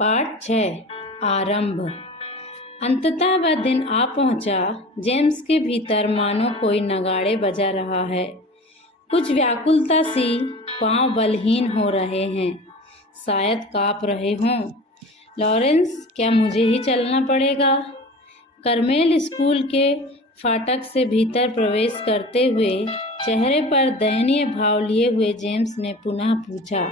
पाठ 6 आरंभ। अंततः वह दिन आ पहुंचा। जेम्स के भीतर मानो कोई नगाड़े बजा रहा है। कुछ व्याकुलता सी, पांव बलहीन हो रहे हैं, शायद कांप रहे हों। लॉरेंस, क्या मुझे ही चलना पड़ेगा? करमेल स्कूल के फाटक से भीतर प्रवेश करते हुए चेहरे पर दयनीय भाव लिए हुए जेम्स ने पुनः पूछा।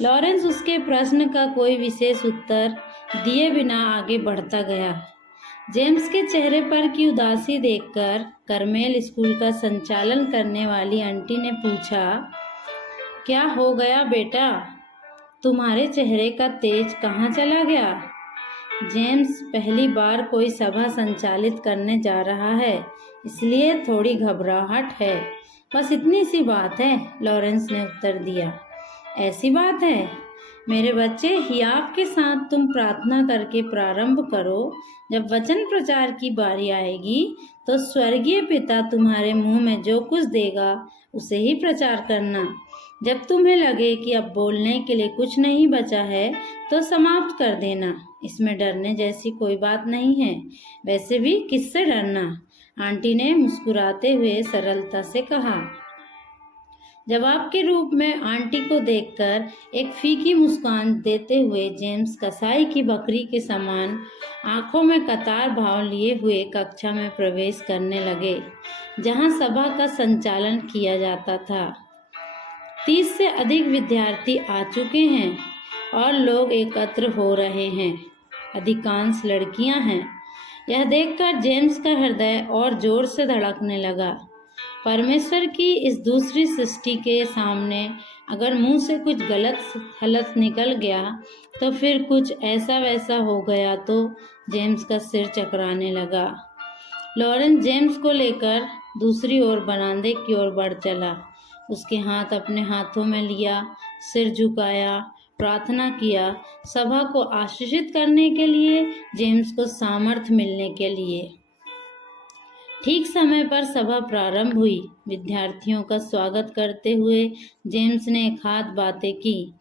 लॉरेंस उसके प्रश्न का कोई विशेष उत्तर दिए बिना आगे बढ़ता गया। जेम्स के चेहरे पर की उदासी देखकर करमेल स्कूल का संचालन करने वाली आंटी ने पूछा, क्या हो गया बेटा? तुम्हारे चेहरे का तेज कहाँ चला गया? जेम्स पहली बार कोई सभा संचालित करने जा रहा है, इसलिए थोड़ी घबराहट है। बस इतनी सी बात है, लॉरेंस ने उत्तर दिया। ऐसी बात है मेरे बच्चे, हियाव के साथ तुम प्रार्थना करके प्रारंभ करो। जब वचन प्रचार की बारी आएगी तो स्वर्गीय पिता तुम्हारे मुंह में जो कुछ देगा उसे ही प्रचार करना। जब तुम्हें लगे कि अब बोलने के लिए कुछ नहीं बचा है तो समाप्त कर देना। इसमें डरने जैसी कोई बात नहीं है। वैसे भी किससे डरना? आंटी ने मुस्कुराते हुए सरलता से कहा। जवाब के रूप में आंटी को देखकर एक फीकी मुस्कान देते हुए जेम्स कसाई की बकरी के समान आंखों में कतार भाव लिए हुए कक्षा में प्रवेश करने लगे, जहां सभा का संचालन किया जाता था। 30 से अधिक विद्यार्थी आ चुके हैं और लोग एकत्र हो रहे हैं। अधिकांश लड़कियां हैं। यह देखकर जेम्स का हृदय और जोर से धड़कने लगा। परमेश्वर की इस दूसरी सृष्टि के सामने अगर मुंह से कुछ गलत हलत निकल गया तो फिर कुछ ऐसा वैसा हो गया तो जेम्स का सिर चकराने लगा। लॉरेंस जेम्स को लेकर दूसरी ओर बरामदे की ओर बढ़ चला। उसके हाथ अपने हाथों में लिया, सिर झुकाया, प्रार्थना किया, सभा को आशीषित करने के लिए, जेम्स को सामर्थ्य मिलने के लिए। ठीक समय पर सभा प्रारंभ हुई। विद्यार्थियों का स्वागत करते हुए जेम्स ने एक हाथ बातें की।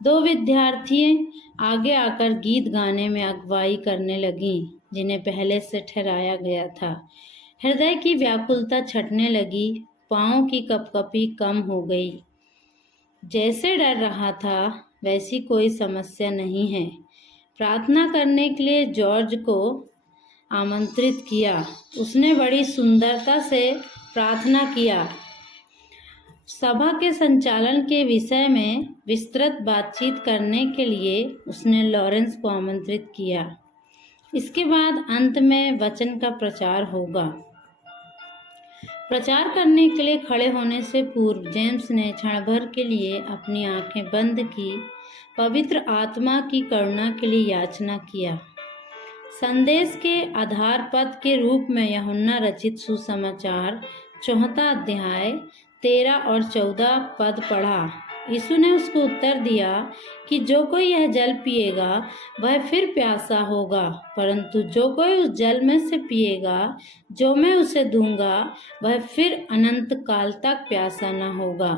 2 विद्यार्थी आगे आकर गीत गाने में अगुवाई करने लगीं, जिन्हें पहले से ठहराया गया था। हृदय की व्याकुलता छटने लगी, पाँव की कपकपी कम हो गई। जैसे डर रहा था वैसी कोई समस्या नहीं है। प्रार्थना करने के लिए जॉर्ज को आमंत्रित किया। उसने बड़ी सुंदरता से प्रार्थना किया। सभा के संचालन के विषय में विस्तृत बातचीत करने के लिए उसने लॉरेंस को आमंत्रित किया। इसके बाद अंत में वचन का प्रचार होगा। प्रचार करने के लिए खड़े होने से पूर्व जेम्स ने क्षण भर के लिए अपनी आंखें बंद की, पवित्र आत्मा की करुणा के लिए याचना किया। संदेश के आधार पद के रूप में यूहन्ना रचित सुसमाचार 4 अध्याय 13 और 14 पद पढ़ा। यीशु ने उसको उत्तर दिया कि जो कोई यह जल पिएगा वह फिर प्यासा होगा, परंतु जो कोई उस जल में से पिएगा जो मैं उसे दूंगा वह फिर अनंत काल तक प्यासा न होगा,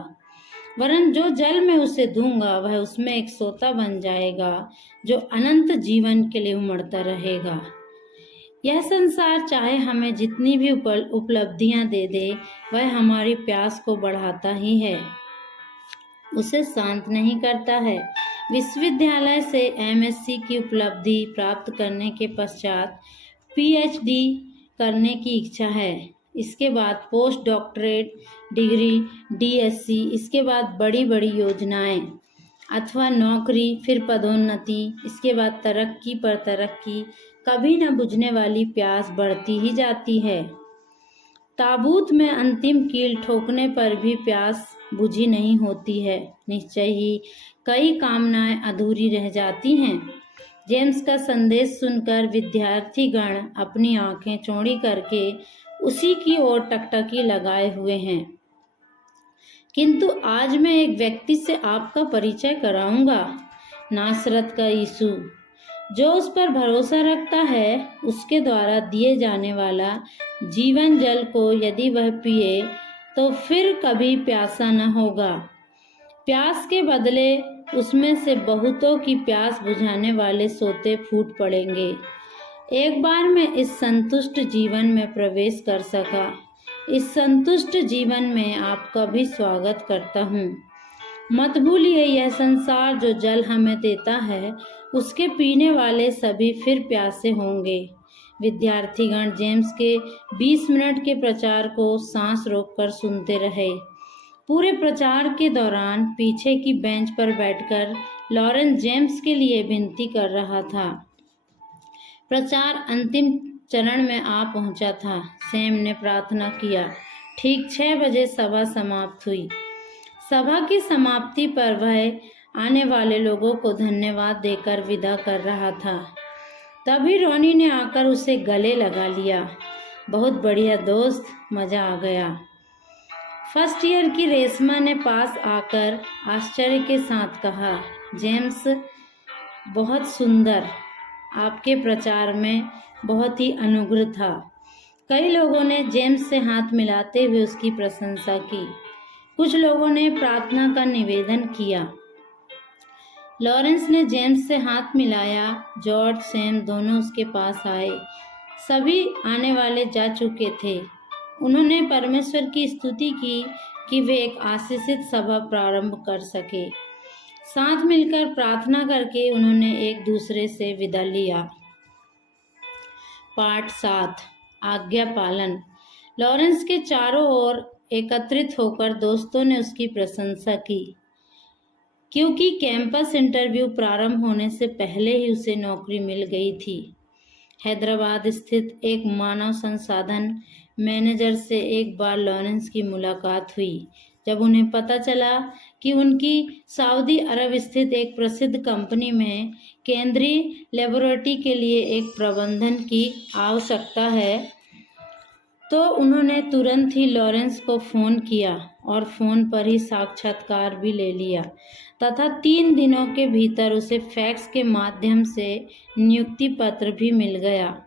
वरन जो जल में उसे दूंगा वह उसमें एक सोता बन जाएगा जो अनंत जीवन के लिए उमड़ता रहेगा। यह संसार चाहे हमें जितनी भी उपलब्धियां दे दे, वह हमारी प्यास को बढ़ाता ही है, उसे शांत नहीं करता है। विश्वविद्यालय से एमएससी की उपलब्धि प्राप्त करने के पश्चात पीएचडी करने की इच्छा है। इसके बाद पोस्ट डॉक्टरेट डिग्री, डीएससी, इसके बाद बड़ी बड़ी योजनाएं अथवा नौकरी, फिर पदोन्नति, इसके बाद तरक्की पर तरक्की। कभी न बुझने वाली प्यास बढ़ती ही जाती है। ताबूत में अंतिम कील ठोकने पर भी प्यास बुझी नहीं होती है। निश्चय ही कई कामनाएं अधूरी रह जाती हैं। जेम्स का संदेश सुनकर विद्यार्थीगण अपनी आंखें चौड़ी करके उसी की ओर टकटकी लगाए हुए हैं। किंतु आज मैं एक व्यक्ति से आपका परिचय कराऊंगा, नासरत का यीशु। जो उस पर भरोसा रखता है उसके द्वारा दिए जाने वाला जीवन जल को यदि वह पिए तो फिर कभी प्यासा न होगा। प्यास के बदले उसमें से बहुतों की प्यास बुझाने वाले सोते फूट पड़ेंगे। एक बार मैं इस संतुष्ट जीवन में प्रवेश कर सका। इस संतुष्ट जीवन में आपका भी स्वागत करता हूँ। मत भूलिए, यह संसार जो जल हमें देता है उसके पीने वाले सभी फिर प्यासे होंगे। विद्यार्थीगण जेम्स के 20 मिनट के प्रचार को सांस रोककर सुनते रहे। पूरे प्रचार के दौरान पीछे की बेंच पर बैठकर लॉरेंस जेम्स के लिए विनती कर रहा था। प्रचार अंतिम चरण में आ पहुंचा था। सैम ने प्रार्थना किया। ठीक 6 बजे सभा समाप्त हुई। सभा की समाप्ति पर वह आने वाले लोगों को धन्यवाद देकर विदा कर रहा था। तभी रोनी ने आकर उसे गले लगा लिया। बहुत बढ़िया दोस्त, मजा आ गया। फर्स्ट ईयर की रेशमा ने पास आकर आश्चर्य के साथ कहा, जेम्स बहुत सुंदर, आपके प्रचार में बहुत ही अनुग्रह था। कई लोगों ने जेम्स से हाथ मिलाते हुए उसकी प्रशंसा की। कुछ लोगों ने प्रार्थना का निवेदन किया। लॉरेंस ने जेम्स से हाथ मिलाया। जॉर्ज, सैम दोनों उसके पास आए। सभी आने वाले जा चुके थे। उन्होंने परमेश्वर की स्तुति की कि वे एक आशीषित सभा प्रारंभ कर सके। साथ मिलकर प्रार्थना करके उन्होंने एक दूसरे से विदा लिया। पाठ 7, आज्ञा पालन। लॉरेंस के चारों ओर एकत्रित होकर दोस्तों ने उसकी प्रशंसा की, क्योंकि कैंपस इंटरव्यू प्रारंभ होने से पहले ही उसे नौकरी मिल गई थी। हैदराबाद स्थित एक मानव संसाधन मैनेजर से एक बार लॉरेंस की मुलाकात हुई। जब उन्हें पता चला कि उनकी सऊदी अरब स्थित एक प्रसिद्ध कंपनी में केंद्रीय लेबोरेटरी के लिए एक प्रबंधन की आवश्यकता है, तो उन्होंने तुरंत ही लॉरेंस को फ़ोन किया और फ़ोन पर ही साक्षात्कार भी ले लिया तथा 3 दिनों के भीतर उसे फैक्स के माध्यम से नियुक्ति पत्र भी मिल गया।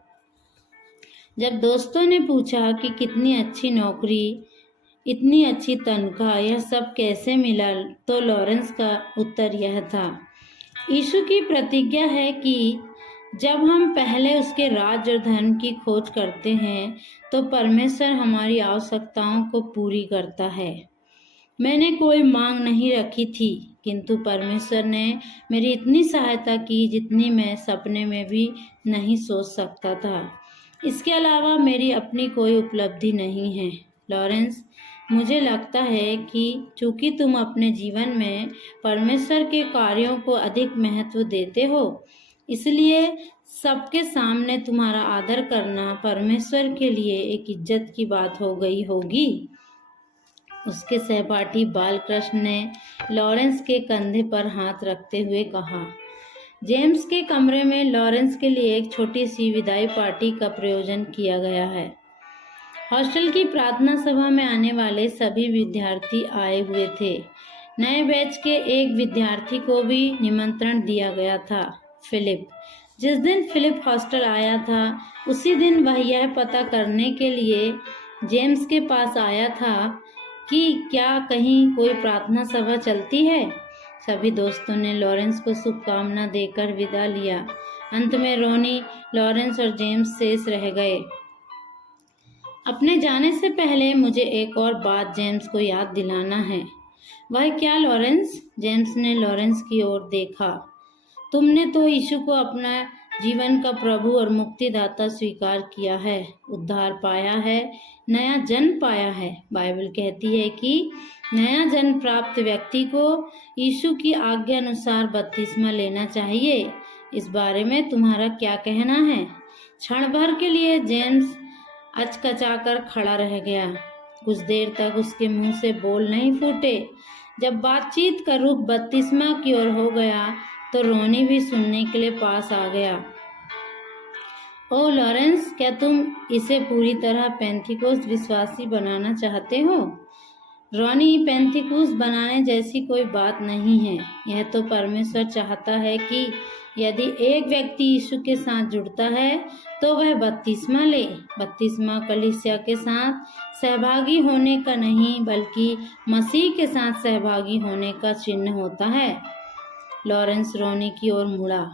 जब दोस्तों ने पूछा कि कितनी अच्छी नौकरी, इतनी अच्छी तनख्वाह, यह सब कैसे मिला, तो लॉरेंस का उत्तर यह था, यीशु की प्रतिज्ञा है कि जब हम पहले उसके राज्य और धर्म की खोज करते हैं तो परमेश्वर हमारी आवश्यकताओं को पूरी करता है। मैंने कोई मांग नहीं रखी थी, किंतु परमेश्वर ने मेरी इतनी सहायता की जितनी मैं सपने में भी नहीं सोच सकता था। इसके अलावा मेरी अपनी कोई उपलब्धि नहीं है। लॉरेंस, मुझे लगता है कि चूंकि तुम अपने जीवन में परमेश्वर के कार्यों को अधिक महत्व देते हो, इसलिए सबके सामने तुम्हारा आदर करना परमेश्वर के लिए एक इज्जत की बात हो गई होगी। उसके सहपाठी बालकृष्ण ने लॉरेंस के कंधे पर हाथ रखते हुए कहा। जेम्स के कमरे में लॉरेंस के लिए एक छोटी सी विदाई पार्टी का प्रयोजन किया गया है। हॉस्टल की प्रार्थना सभा में आने वाले सभी विद्यार्थी आए हुए थे। नए बैच के एक विद्यार्थी को भी निमंत्रण दिया गया था, फिलिप। जिस दिन फिलिप हॉस्टल आया था उसी दिन वह यह पता करने के लिए जेम्स के पास आया था कि क्या कहीं कोई प्रार्थना सभा चलती है। सभी दोस्तों ने लॉरेंस को शुभकामना देकर विदा लिया। अंत में रोनी, लॉरेंस और जेम्स शेष रह गए। अपने जाने से पहले मुझे एक और बात जेम्स को याद दिलाना है। वह क्या लॉरेंस? जेम्स ने लॉरेंस की ओर देखा। तुमने तो यीशु को अपना जीवन का प्रभु और मुक्तिदाता स्वीकार किया है, उद्धार पाया है, नया जन्म पाया है। बाइबल कहती है कि नया जन्म प्राप्त व्यक्ति को यीशु की आज्ञा अनुसार बपतिस्मा लेना चाहिए। इस बारे में तुम्हारा क्या कहना है? क्षण भर के लिए जेम्स अचकचाकर खड़ा रह गया। कुछ देर तक उसके मुंह से बोल नहीं फूटे। जब बातचीत का रुख बपतिस्मा की ओर हो गया तो रोनी भी सुनने के लिए पास आ गया। ओ लॉरेंस, क्या तुम इसे पूरी तरह पेंथिकोस्त विश्वासी बनाना चाहते हो? रोनी, पेंथिकोस्त बनाने जैसी कोई बात नहीं है। यह तो परमेश्वर चाहता है कि यदि एक व्यक्ति यीशु के साथ जुड़ता है तो वह बपतिस्मा ले। बपतिस्मा कलीसिया के साथ सहभागी होने का नहीं बल्कि मसीह के साथ सहभागी होने का चिन्ह होता है। लॉरेंस रोनी की ओर मुड़ा।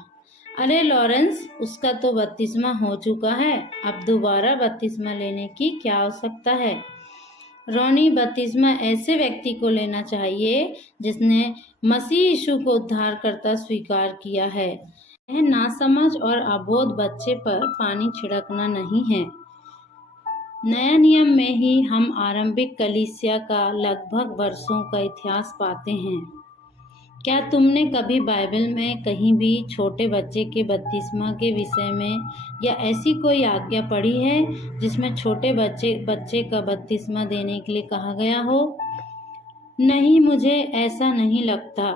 अरे लॉरेंस, उसका तो बपतिस्मा हो चुका है, अब दोबारा बपतिस्मा लेने की क्या आवश्यकता है? रोनी, बपतिस्मा ऐसे व्यक्ति को लेना चाहिए जिसने मसीह यीशु को उद्धारकर्ता स्वीकार किया है। यह नासमझ और अबोध बच्चे पर पानी छिड़कना नहीं है। नया नियम में ही हम आरंभिक कलीसिया का लगभग वर्षों का इतिहास पाते हैं। क्या तुमने कभी बाइबल में कहीं भी छोटे बच्चे के बपतिस्मा के विषय में या ऐसी कोई आज्ञा पढ़ी है जिसमें छोटे बच्चे का बपतिस्मा देने के लिए कहा गया हो? नहीं, मुझे ऐसा नहीं लगता,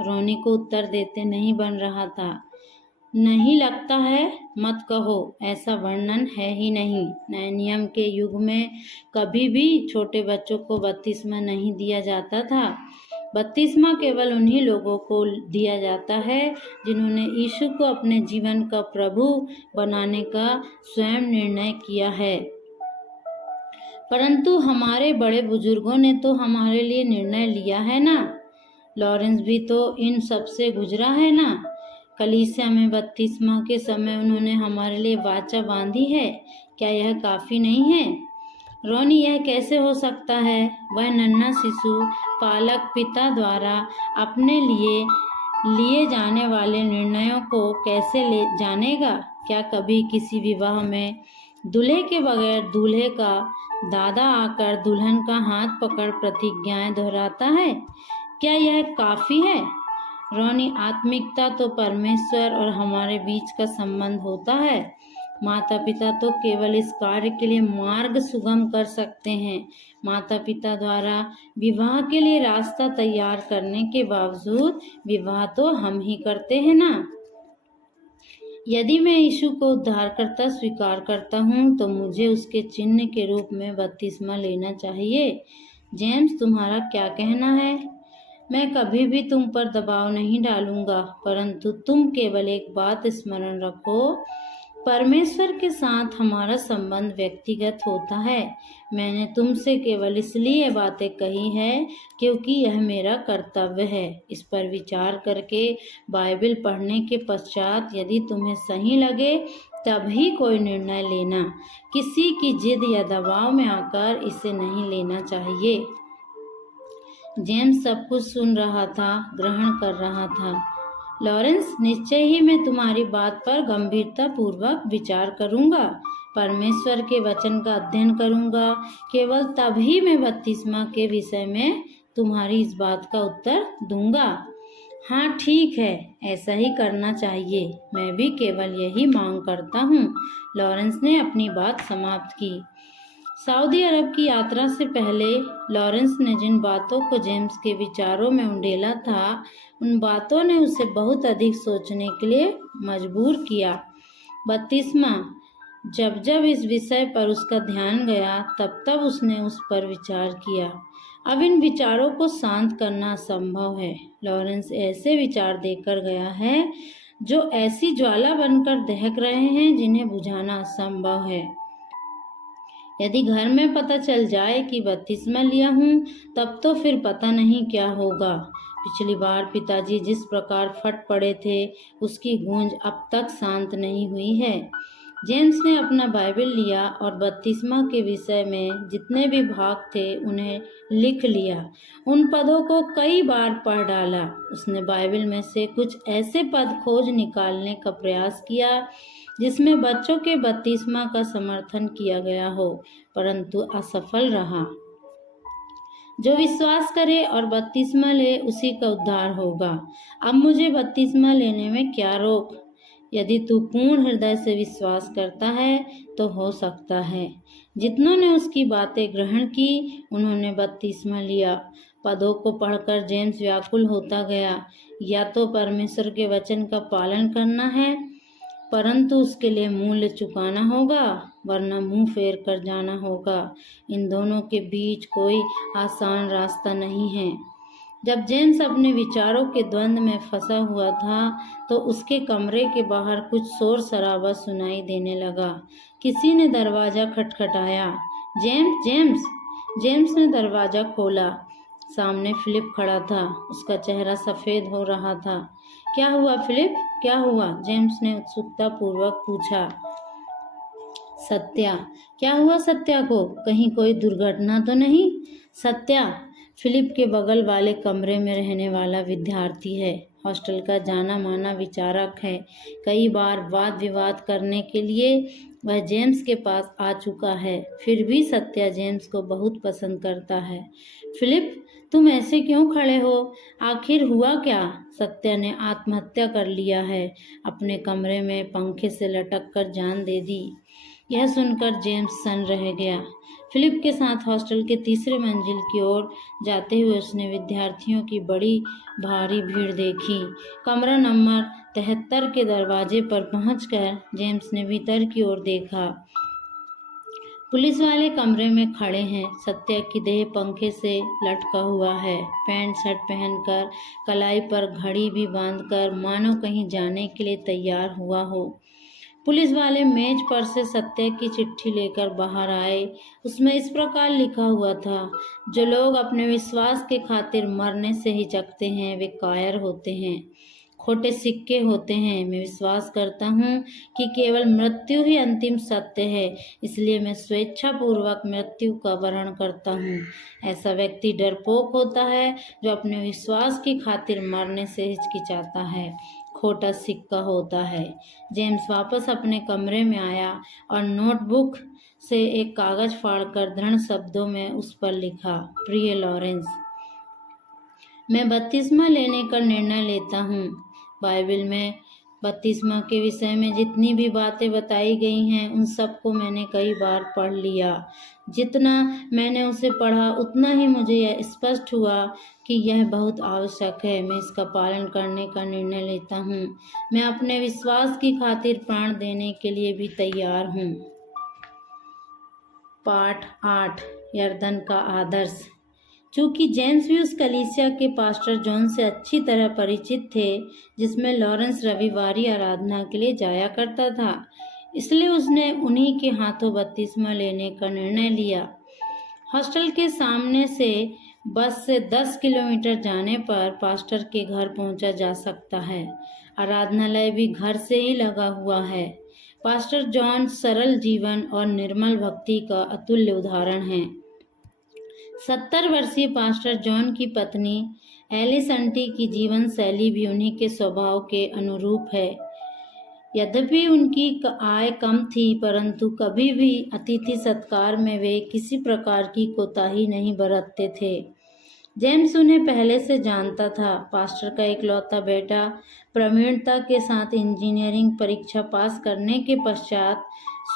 रोनी को उत्तर देते नहीं बन रहा था। नहीं लगता है मत कहो, ऐसा वर्णन है ही नहीं। नए नियम के युग में कभी भी छोटे बच्चों को बपतिस्मा नहीं दिया जाता था। बपतिस्मा केवल उन्हीं लोगों को दिया जाता है जिन्होंने यीशु को अपने जीवन का प्रभु बनाने का स्वयं निर्णय किया है। परंतु हमारे बड़े बुजुर्गों ने तो हमारे लिए निर्णय लिया है ना। लॉरेंस भी तो इन सब से गुजरा है ना। कलीसिया में बपतिस्मा के समय उन्होंने हमारे लिए वाचा बांधी है। क्या यह काफी नहीं है? रोनी, यह कैसे हो सकता है? वह नन्हा शिशु पालक पिता द्वारा अपने लिए जाने वाले निर्णयों को कैसे ले जानेगा? क्या कभी किसी विवाह में दूल्हे के बगैर दूल्हे का दादा आकर दुल्हन का हाथ पकड़ प्रतिज्ञाएं दोहराता है? क्या यह काफी है? रोनी, आत्मिकता तो परमेश्वर और हमारे बीच का संबंध होता है। माता पिता तो केवल इस कार्य के लिए मार्ग सुगम कर सकते हैं। माता पिता द्वारा विवाह के लिए रास्ता तैयार करने के बावजूद विवाह तो हम ही करते हैं ना। यदि मैं यीशु को उद्धारकर्ता स्वीकार करता हूँ तो मुझे उसके चिन्ह के रूप में बपतिस्मा लेना चाहिए। जेम्स, तुम्हारा क्या कहना है? मैं कभी भी तुम पर दबाव नहीं डालूंगा, परंतु तुम केवल एक बात स्मरण रखो, परमेश्वर के साथ हमारा संबंध व्यक्तिगत होता है। मैंने तुमसे केवल इसलिए बातें कही है क्योंकि यह मेरा कर्तव्य है। इस पर विचार करके बाइबल पढ़ने के पश्चात यदि तुम्हें सही लगे तभी कोई निर्णय लेना। किसी की जिद या दबाव में आकर इसे नहीं लेना चाहिए। जेम्स सब कुछ सुन रहा था, ग्रहण कर रहा था। लॉरेंस, निश्चय ही मैं तुम्हारी बात पर गंभीरता पूर्वक विचार करूंगा। परमेश्वर के वचन का अध्ययन करूंगा। केवल तभी मैं बपतिस्मा के विषय में तुम्हारी इस बात का उत्तर दूंगा। हाँ ठीक है, ऐसा ही करना चाहिए। मैं भी केवल यही मांग करता हूँ। लॉरेंस ने अपनी बात समाप्त की। सऊदी अरब की यात्रा से पहले लॉरेंस ने जिन बातों को जेम्स के विचारों में उंडेला था, उन बातों ने उसे बहुत अधिक सोचने के लिए मजबूर किया। बपतिस्मा, जब जब इस विषय पर उसका ध्यान गया तब तब उसने उस पर विचार किया। अब इन विचारों को शांत करना असंभव है। लॉरेंस ऐसे विचार देकर गया है जो ऐसी ज्वाला बनकर दहक रहे हैं जिन्हें बुझाना असंभव है। यदि घर में पता चल जाए कि बपतिस्मा लिया हूँ तब तो फिर पता नहीं क्या होगा। पिछली बार पिताजी जिस प्रकार फट पड़े थे उसकी गूंज अब तक शांत नहीं हुई है। जेम्स ने अपना बाइबल लिया और बपतिस्मा के विषय में जितने भी भाग थे उन्हें लिख लिया। उन पदों को कई बार पढ़ डाला। उसने बाइबल में से कुछ ऐसे पद खोज निकालने का प्रयास किया जिसमें बच्चों के बपतिस्मा का समर्थन किया गया हो, परंतु असफल रहा। जो विश्वास करे और बपतिस्मा ले उसी का उद्धार होगा। अब मुझे बपतिस्मा लेने में क्या रोक? यदि तू पूर्ण हृदय से विश्वास करता है तो हो सकता है। जितनों ने उसकी बातें ग्रहण की उन्होंने बपतिस्मा लिया। पदों को पढ़कर जेम्स व्याकुल होता गया। या तो परमेश्वर के वचन का पालन करना है, परंतु उसके लिए मूल्य चुकाना होगा, वरना मुंह फेर कर जाना होगा। इन दोनों के बीच कोई आसान रास्ता नहीं है। जब जेम्स अपने विचारों के द्वंद्व में फंसा हुआ था तो उसके कमरे के बाहर कुछ शोर शराबा सुनाई देने लगा। किसी ने दरवाज़ा खटखटाया। जेम्स जेम्स जेम्स ने दरवाज़ा खोला। सामने फिलिप खड़ा था। उसका चेहरा सफ़ेद हो रहा था। क्या हुआ फिलिप, क्या हुआ? जेम्स ने उत्सुकता पूर्वक पूछा। सत्या, क्या हुआ सत्या को? कहीं कोई दुर्घटना तो नहीं? सत्या फिलिप के बगल वाले कमरे में रहने वाला विद्यार्थी है। हॉस्टल का जाना माना विचारक है। कई बार वाद विवाद करने के लिए वह जेम्स के पास आ चुका है। फिर भी सत्या जेम्स को बहुत पसंद करता है। फिलिप, तुम ऐसे क्यों खड़े हो? आखिर हुआ क्या? सत्या ने आत्महत्या कर लिया है। अपने कमरे में पंखे से लटक कर जान दे दी। यह सुनकर जेम्स सन्न रह गया। फिलिप के साथ हॉस्टल के तीसरे मंजिल की ओर जाते हुए उसने विद्यार्थियों की बड़ी भारी भीड़ देखी। कमरा नंबर 73 के दरवाजे पर पहुंचकर जेम्स ने भीतर की ओर देखा। पुलिस वाले कमरे में खड़े हैं। सत्या की देह पंखे से लटका हुआ है। पैंट शर्ट पहनकर, कलाई पर घड़ी भी बांधकर, मानो कहीं जाने के लिए तैयार हुआ हो। पुलिस वाले मेज पर से सत्या की चिट्ठी लेकर बाहर आए। उसमें इस प्रकार लिखा हुआ था, जो लोग अपने विश्वास के खातिर मरने से हिचकते हैं वे कायर होते हैं, खोटे सिक्के होते हैं। मैं विश्वास करता हूँ कि केवल मृत्यु ही अंतिम सत्य है, इसलिए मैं स्वेच्छापूर्वक मृत्यु का वरण करता हूँ। ऐसा व्यक्ति डरपोक होता है जो अपने विश्वास की खातिर मरने से हिचकिचाता है, खोटा सिक्का होता है। जेम्स वापस अपने कमरे में आया और नोटबुक से एक कागज फाड़कर दृढ़ शब्दों में उस पर लिखा, प्रिय लॉरेंस, मैं बपतिस्मा लेने का निर्णय लेता हूँ। बाइबल में बपतिस्मा के विषय में जितनी भी बातें बताई गई हैं उन सबको मैंने कई बार पढ़ लिया। जितना मैंने उसे पढ़ा उतना ही मुझे यह स्पष्ट हुआ कि यह बहुत आवश्यक है। मैं इसका पालन करने का निर्णय लेता हूँ। मैं अपने विश्वास की खातिर प्राण देने के लिए भी तैयार हूँ। पाठ 8, यरदन का आदर्श। चूँकि जेम्स भी उस कलीसिया के पास्टर जॉन से अच्छी तरह परिचित थे जिसमें लॉरेंस रविवारी आराधना के लिए जाया करता था, इसलिए उसने उन्हीं के हाथों बपतिस्मा लेने का निर्णय लिया। हॉस्टल के सामने से बस से 10 किलोमीटर जाने पर पास्टर के घर पहुंचा जा सकता है। आराधनालय भी घर से ही लगा हुआ है। पास्टर जॉन सरल जीवन और निर्मल भक्ति का अतुल्य उदाहरण है। 70 वर्षीय पास्टर जॉन की पत्नी एलिस आंटी की जीवन शैली भी उन्हीं के स्वभाव के अनुरूप है। यद्यपि उनकी आय कम थी, परंतु कभी भी अतिथि सत्कार में वे किसी प्रकार की कोताही नहीं बरतते थे। जेम्स उन्हें पहले से जानता था। पास्टर का इकलौता बेटा प्रवीणता के साथ इंजीनियरिंग परीक्षा पास करने के पश्चात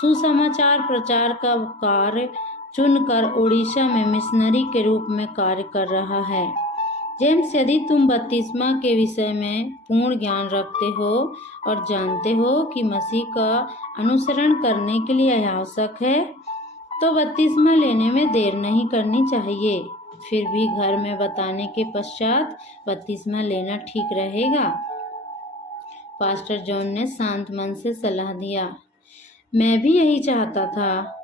सुसमाचार प्रचार का कार्य चुनकर ओडिशा में मिशनरी के रूप में कार्य कर रहा है। जेम्स, यदि तुम बपतिस्मा के विषय में पूर्ण ज्ञान रखते हो और जानते हो कि मसीह का अनुसरण करने के लिए यह आवश्यक है, तो बपतिस्मा लेने में देर नहीं करनी चाहिए। फिर भी घर में बताने के पश्चात बपतिस्मा लेना ठीक रहेगा। पास्टर जॉन ने शांत मन से सलाह दिया। मैं भी यही चाहता था,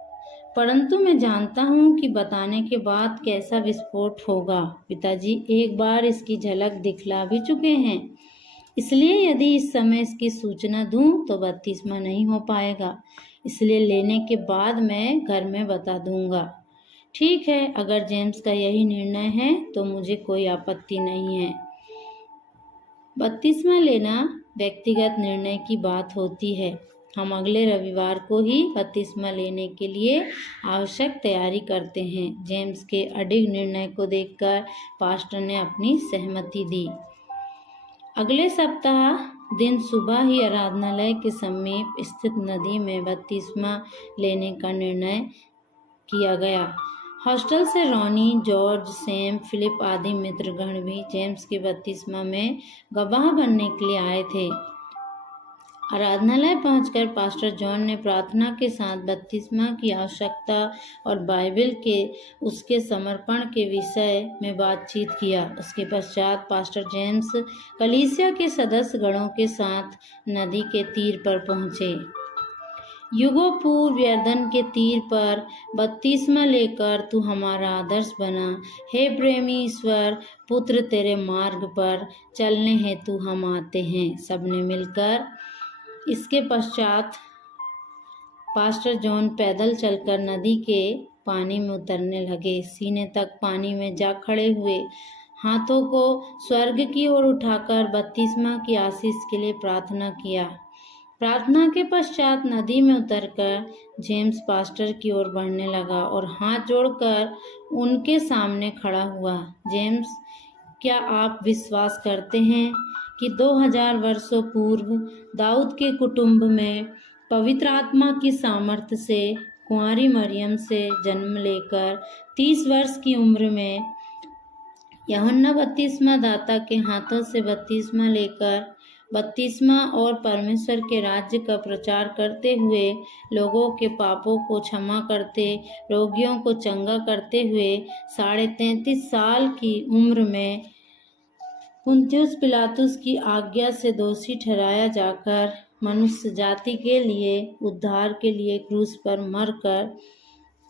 परंतु मैं जानता हूँ कि बताने के बाद कैसा विस्फोट होगा। पिताजी एक बार इसकी झलक दिखला भी चुके हैं, इसलिए यदि इस समय इसकी सूचना दूँ तो बपतिस्मा नहीं हो पाएगा, इसलिए लेने के बाद मैं घर में बता दूंगा। ठीक है, अगर जेम्स का यही निर्णय है तो मुझे कोई आपत्ति नहीं है। बपतिस्मा लेना व्यक्तिगत निर्णय की बात होती है। हम अगले रविवार को ही बपतिस्मा लेने के लिए आवश्यक तैयारी करते हैं। जेम्स के अडिग निर्णय को देखकर पास्टर ने अपनी सहमति दी। अगले सप्ताह दिन सुबह ही आराधनालय के समीप स्थित नदी में बपतिस्मा लेने का निर्णय किया गया। हॉस्टल से रॉनी, जॉर्ज, सैम, फिलिप आदि मित्रगण भी जेम्स के बपतिस्मा में गवाह बनने के लिए आए थे। आराधनालय पहुंचकर पास्टर जॉन ने प्रार्थना के साथ बपतिस्मा की आवश्यकता और बाइबल के उसके समर्पण के विषय में बातचीत किया। उसके पश्चात पास्टर जेम्स कलीसिया के सदस्य गणों के साथ नदी के तीर पर पहुंचे। युगों पूर्व यर्दन के तीर पर बपतिस्मा लेकर तू हमारा आदर्श बना। हे प्रेमी ईश्वर पुत्र, तेरे मार्ग पर चलने हेतु हम आते हैं। सबने मिलकर। इसके पश्चात पास्टर जॉन पैदल चलकर नदी के पानी में उतरने लगे। सीने तक पानी में जा खड़े हुए, हाथों को स्वर्ग की ओर उठाकर बपतिस्मा की आशीष के लिए प्रार्थना किया। प्रार्थना के पश्चात नदी में उतरकर जेम्स पास्टर की ओर बढ़ने लगा और हाथ जोड़कर उनके सामने खड़ा हुआ। जेम्स, क्या आप विश्वास करते हैं कि 2000 वर्षों पूर्व दाऊद के कुटुंब में पवित्र आत्मा की सामर्थ्य से कुंवारी मरियम से जन्म लेकर 30 वर्ष की उम्र में यूहन्ना बपतिस्मा दाता के हाथों से बपतिस्मा लेकर बपतिस्मा और परमेश्वर के राज्य का प्रचार करते हुए लोगों के पापों को क्षमा करते, रोगियों को चंगा करते हुए 33.5 साल की उम्र में पुन्तियुस पिलातुस की आज्ञा से दोषी ठहराया जाकर मनुष्य जाति के लिए उद्धार के लिए क्रूस पर मरकर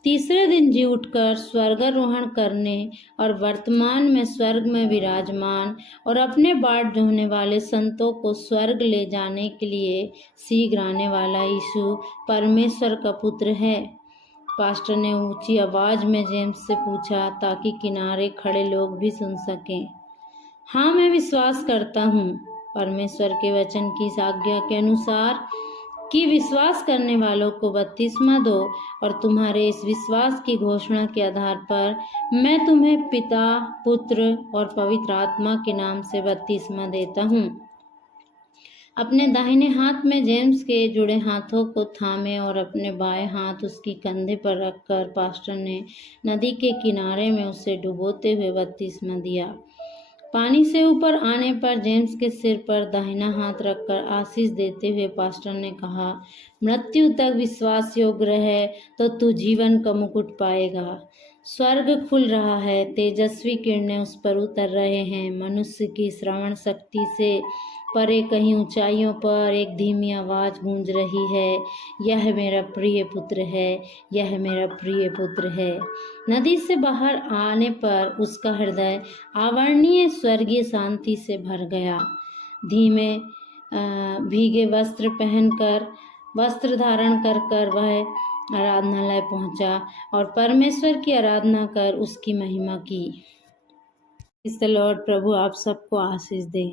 तीसरे दिन जी उठकर स्वर्गारोहण करने और वर्तमान में स्वर्ग में विराजमान और अपने बाट जोहने वाले संतों को स्वर्ग ले जाने के लिए शीघ्र आने वाला यीशु परमेश्वर का पुत्र है। पास्टर ने ऊंची आवाज में जेम्स से पूछा ताकि किनारे खड़े लोग भी सुन सकें। हाँ, मैं विश्वास करता हूँ परमेश्वर के वचन की इस आज्ञा के अनुसार कि विश्वास करने वालों को बपतिस्मा दो, और तुम्हारे इस विश्वास की घोषणा के आधार पर मैं तुम्हें पिता, पुत्र और पवित्र आत्मा के नाम से बपतिस्मा देता हूँ। अपने दाहिने हाथ में जेम्स के जुड़े हाथों को थामे और अपने बाएं हाथ उसकी कंधे पर रखकर पास्टर ने नदी के किनारे में उसे डुबोते हुए बपतिस्मा दिया। पानी से ऊपर आने पर जेम्स के सिर पर दाहिना हाथ रखकर आशीष देते हुए पास्टर ने कहा, मृत्यु तक विश्वास योग्य रहे तो तू जीवन का मुकुट पाएगा। स्वर्ग खुल रहा है, तेजस्वी किरणें उस पर उतर रहे हैं। मनुष्य की श्रवण शक्ति से परे कहीं ऊंचाइयों पर एक धीमी आवाज गूंज रही है, यह मेरा प्रिय पुत्र है, यह मेरा प्रिय पुत्र है। नदी से बाहर आने पर उसका हृदय अवर्णनीय स्वर्गीय शांति से भर गया। धीमे भीगे वस्त्र धारण कर वह आराधनालय पहुंचा और परमेश्वर की आराधना कर उसकी महिमा की। इस लॉर्ड प्रभु आप सबको आशीष दे।